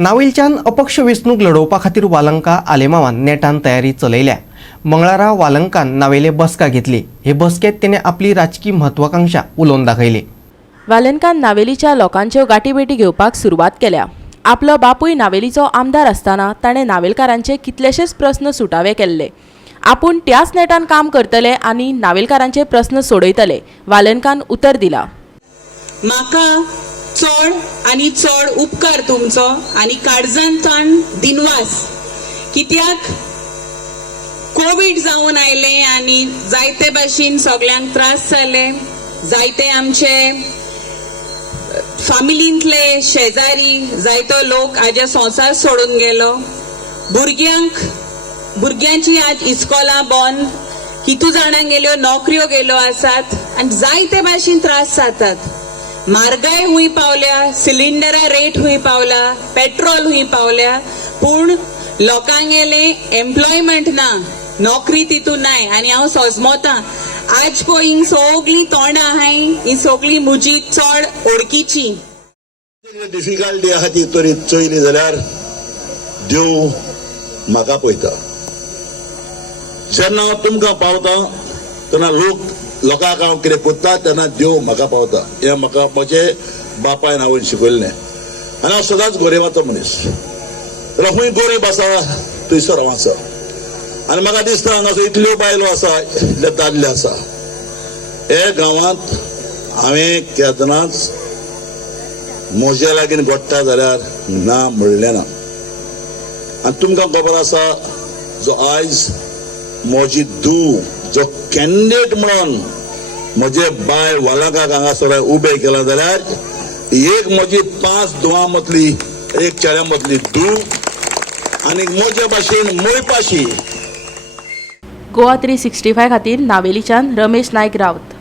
नावेलच्यान अपक्ष वेंचणूक लडोवपा खातीर वालंका आलेमावान नेटान तयारी चलयल्या। मंगळारा वालंकान नावेले बसका घेतली। हे बसकेत तिने आपली राजकीय म्हत्वाकांक्षा उलोवन दाखयली। वालंकान नावेलीच्या लोकांच्यो गाठीभेटी घेवपाक सुरवात केल्या। आपलो बापूय नावेलीचो आमदार आसतना ताणें नावेलकारांचे कितलेशेच प्रस्न सुटावे केल्ले। आपूण त्याच नेटान काम करतले आनी नावेलकारांचे प्रस्न सोडयतले, वालंकान उतर दिला। म्हाका चड आनी चड उपकार तुमचो आनी काळजांतल्यान दिनवास, कित्याक कोविड जावन आयले आनी जायते भाशेन सगळ्यांक त्रास जाले। जायते आमचे फॅमिलींतले शेजारी जायतो लोक आजे संसार सोडून गेलो। भुरग्यांची आज इस्कॉलां बंद, कितू जाणांक गेल्यो नोकऱ्यो गेल्यो आसात आनी जायते भाशेन त्रास जातात। म्हारगाय हुंय पावल्या, सिलिंडरा रेट हुंय पावला, पेट्रोल हुंय पावल्या, पूण लोकांगेले एम्प्लॉयमेंट ना, नोकरी तितून नाय। आनी हांव सोजमोतां आज पळय ही सगळीं तोंडां आहाय, ही सगळीं म्हजी चड ओळखीची। डिफिकल्टी आहा ती तरी चयली जाल्यार देव म्हाका पळयता। जेन्ना हांव तुमकां पावता तेन्ना लोकांक हांव कितें कोत्ता तेन्ना देव म्हाका पावता। हें म्हाका म्हजे बापायन हांवें शिकयल्लें आनी हांव सदांच गोरेवाचो मनीस। जाल्यार खूंय गोरेब आसा थंयसर हांव आसा आनी म्हाका दिसता हांगासर इतल्यो बायलो आसा, इतले दादले आसा। हे गांवांत हांवें केदनाच म्हजे लागीं घडटा जाल्यार ना म्हणलें ना। आनी तुमकां खबर आसा जो आयज म्हजी धूव जो कॅन्डिडेट म्हणून म्हजे बाय वालंकाक हांगासर उबे केला जाल्यार एक म्हजी 5 धुवां मदली, एक चेड्या मदली धूव आनी म्हजे भाशेन मोयपाशी। गोवा 365 खातीर नावेलीच्यान रमेश नायक रावत।